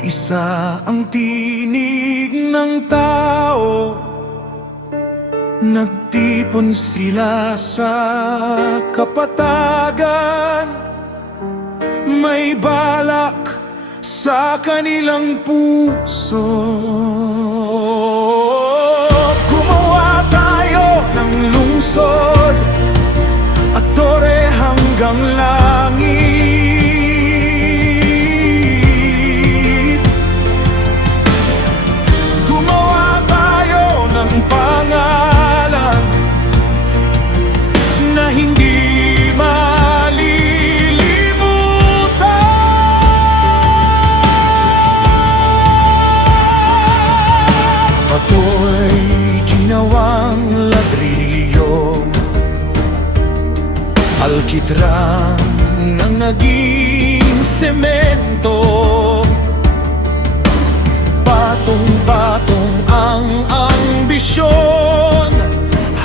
Iisa ang tinig ng tao, nagtipon sila sa kapatagan. May balak sa kanilang puso. Gumawa tayo ng lungsod at tore hanggang langit. Gumawa tayo ng pangalan na hindi bato'y ginawang ladrilyo, alkitrang ang naging semento. Patong-patong ang ambisyon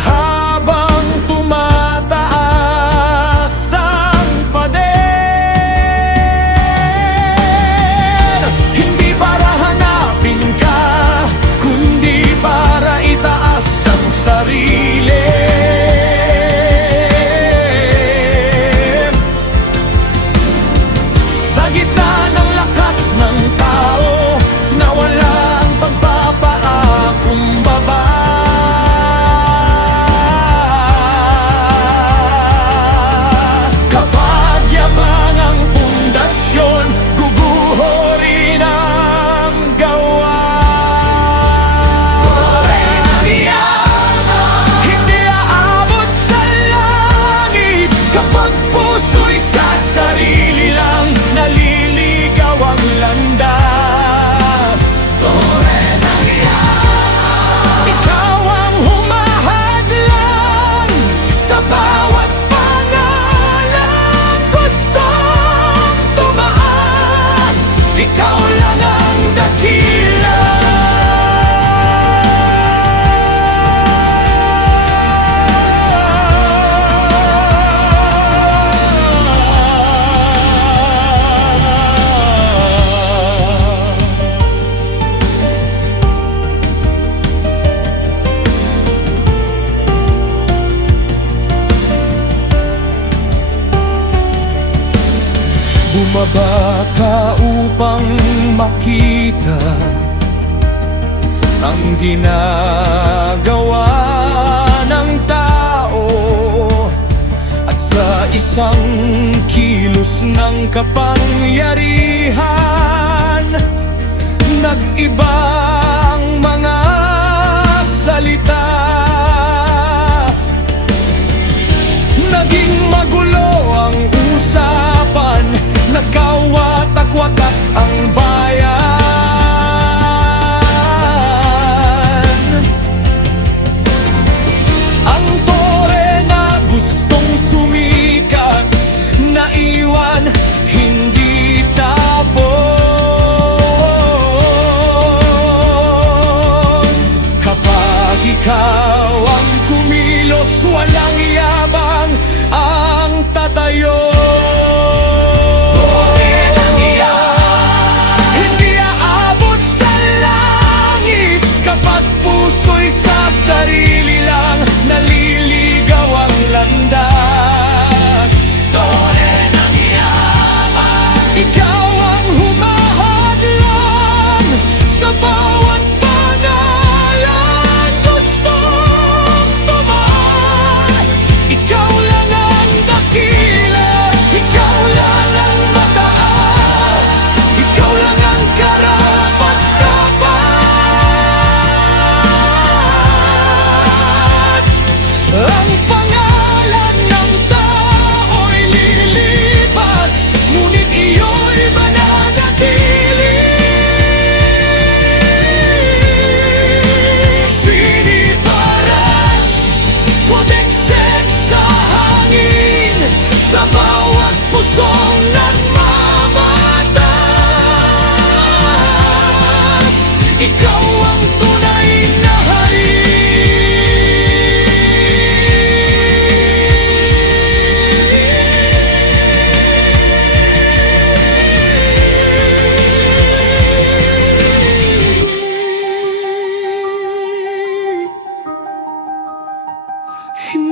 habang tumataas ang pader. Hindi para hanapin ka, kundi para itaas ang sarili. Sa gitna ng lakas ng tao na walang pagpapakumbaba, kapag yabang ang pundasyon, guguho rin ang gawa. Hindi aabot sa langit kapag puso'y sa sarili lang naliligaw ang landas. Ikaw ang humahadlang sa bawat pangalan gustong tumaas. Ikaw lang ang dakila. Bumaba ka upang makita ang ginagawa ng tao, at sa isang kilos ng kapangyarihan, nag-ibang mga salita. Naging magulo ang usapan, nagkawatak-watak ang bayan. Ang tore na gustong sumikat, naiwan hindi tapos. Kapag ikaw Hindi